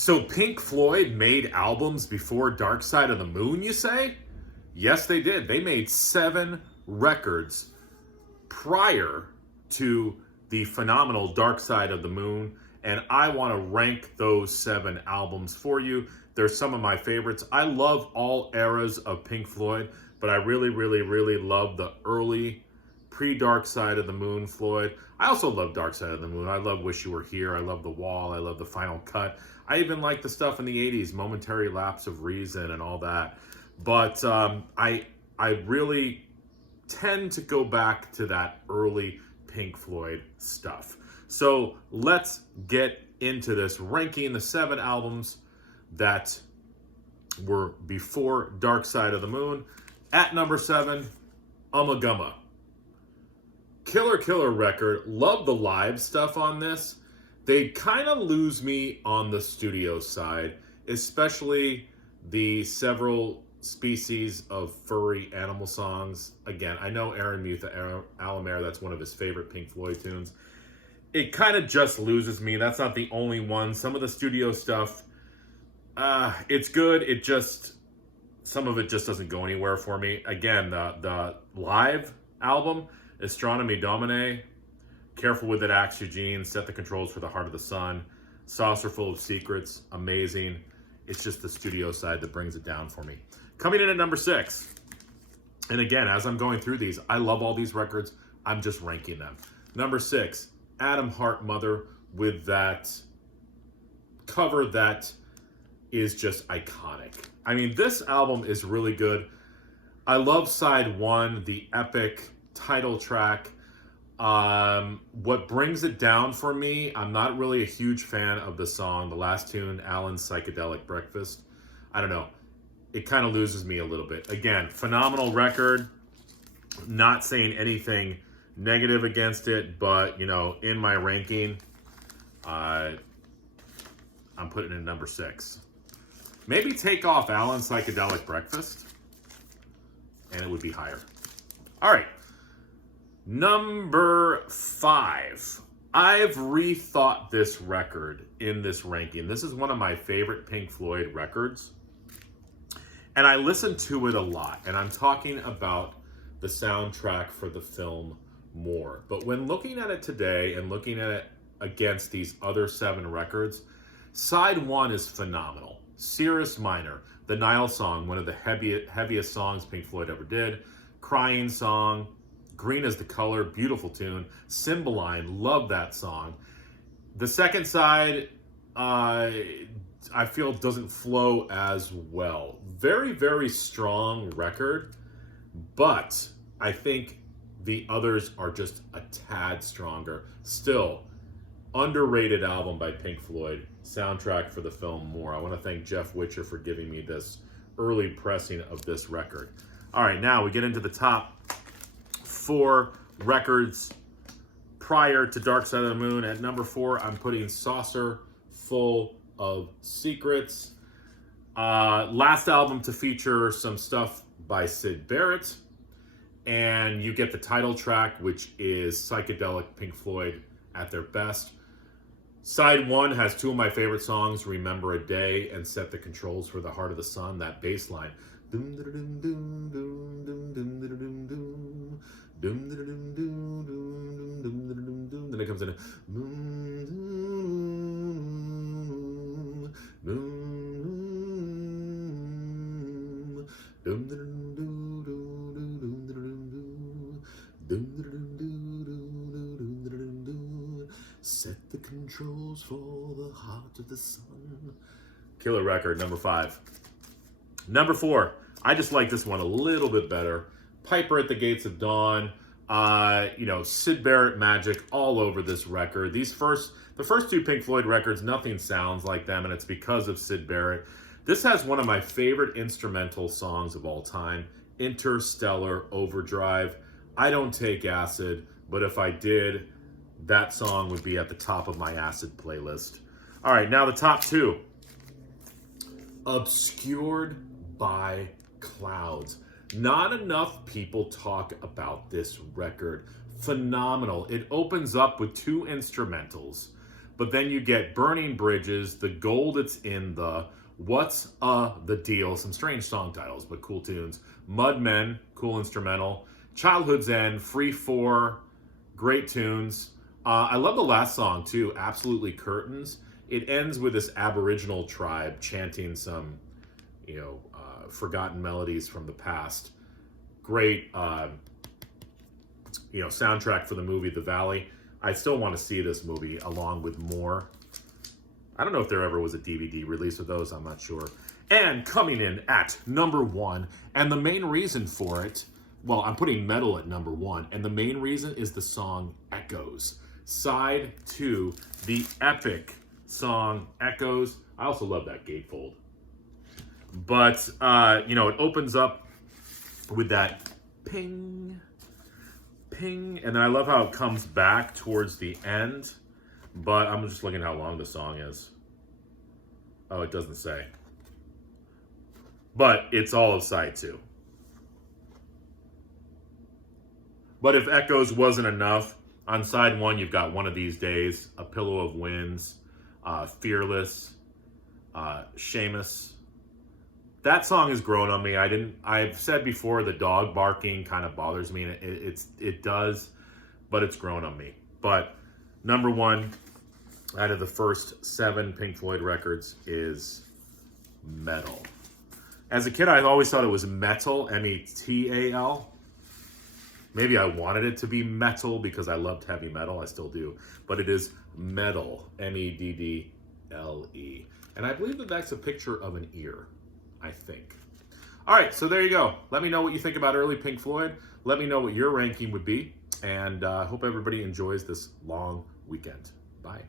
So Pink Floyd made albums before Dark Side of the Moon, you say? Yes, they did. They made 7 records prior to the phenomenal Dark Side of the Moon, and I want to rank those 7 albums for you. They're some of my favorites. I love all eras of Pink Floyd, but I really, really, really love the early pre-Dark Side of the Moon Floyd. I also love Dark Side of the Moon. I love Wish You Were Here. I love The Wall. I love The Final Cut. I even like the stuff in the 80s, Momentary Lapse of Reason and all that. But I really tend to go back to that early Pink Floyd stuff. So let's get into this, ranking the 7 albums that were before Dark Side of the Moon. At number 7, Ummagumma. Killer record. Love the live stuff on this. They kind of lose me on the studio side, especially the several species of furry animal songs. Again, I know Aaron Mutha Alamere, that's one of his favorite Pink Floyd tunes. It kind of just loses me. That's not the only one. Some of the studio stuff, it's good. It just, some of it just doesn't go anywhere for me. Again, the live album, Astronomy Domine, Careful with It, Axe Eugene, Set the Controls for the Heart of the Sun, Saucer Full of Secrets, amazing. It's just the studio side that brings it down for me. Coming in at number 6, and again, as I'm going through these, I love all these records. I'm just ranking them. Number 6, Adam Hart Mother, with that cover that is just iconic. I mean, this album is really good. I love side 1, the epic title track. What brings it down for me, I'm not really a huge fan of the song, the last tune, Alan's Psychedelic Breakfast. I don't know. It kind of loses me a little bit. Again, phenomenal record. Not saying anything negative against it, but, you know, in my ranking, I'm putting it in number 6. Maybe take off Alan's Psychedelic Breakfast, and it would be higher. All right. Number 5. I've rethought this record in this ranking. This is one of my favorite Pink Floyd records. And I listen to it a lot. And I'm talking about the soundtrack for the film More. But when looking at it today and looking at it against these other 7 records, side 1 is phenomenal. Cirrus Minor, the Nile Song, one of the heaviest songs Pink Floyd ever did. Crying Song, Green is the Color, beautiful tune. Cymbeline, love that song. The second side, I feel doesn't flow as well. Very, very strong record, but I think the others are just a tad stronger. Still, underrated album by Pink Floyd, soundtrack for the film More. I want to thank Jeff Witcher for giving me this early pressing of this record. All right, now we get into the top 4 records prior to Dark Side of the Moon. At number 4, I'm putting Saucer Full of Secrets. Last album to feature some stuff by Syd Barrett. And you get the title track, which is psychedelic Pink Floyd at their best. Side 1 has 2 of my favorite songs, Remember a Day and Set the Controls for the Heart of the Sun. That bass line. Then it comes in. Set the controls for the heart of the sun. Killer record, number 5. Number 4, I just like this one a little bit better. Piper at the Gates of Dawn. You know, Syd Barrett magic all over this record. The first 2 Pink Floyd records, nothing sounds like them, and it's because of Syd Barrett. This has one of my favorite instrumental songs of all time, Interstellar Overdrive. I don't take acid, but if I did, that song would be at the top of my acid playlist. All right, now the top 2. Obscured by Clouds. Not enough people talk about this record. Phenomenal. It opens up with 2 instrumentals But then you get Burning Bridges, The Gold It's in the, What's the Deal, some strange song titles, but cool tunes. Mud Men, cool instrumental. Childhood's End, Free 4, great tunes. I love the last song too, Absolutely Curtains. It ends with this Aboriginal tribe chanting some, forgotten melodies from the past. Great, soundtrack for the movie The Valley. I still want to see this movie along with more. I don't know if there ever was a DVD release of those. I'm not sure. And coming in at number 1, and the main reason for it, well, I'm putting metal at number 1, and the main reason is the song Echoes. Side 2, the epic song Echoes. I also love that gatefold. But, it opens up with that ping, ping, and then I love how it comes back towards the end. But I'm just looking at how long the song is. Oh, it doesn't say. But it's all of side 2. But if Echoes wasn't enough, on side 1 you've got One of These Days, A Pillow of Winds, Fearless, Seamus. That song has grown on me. I've said before, the dog barking kind of bothers me, and it does, but it's grown on me. But number 1 out of the first 7 Pink Floyd records is Metal. As a kid, I always thought it was metal, M-E-T-A-L. Maybe I wanted it to be metal because I loved heavy metal. I still do. But it is Meddle, M-E-D-D-L-E. And I believe that that's a picture of an ear, I think. All right, so there you go. Let me know what you think about early Pink Floyd. Let me know what your ranking would be. And I hope everybody enjoys this long weekend. Bye.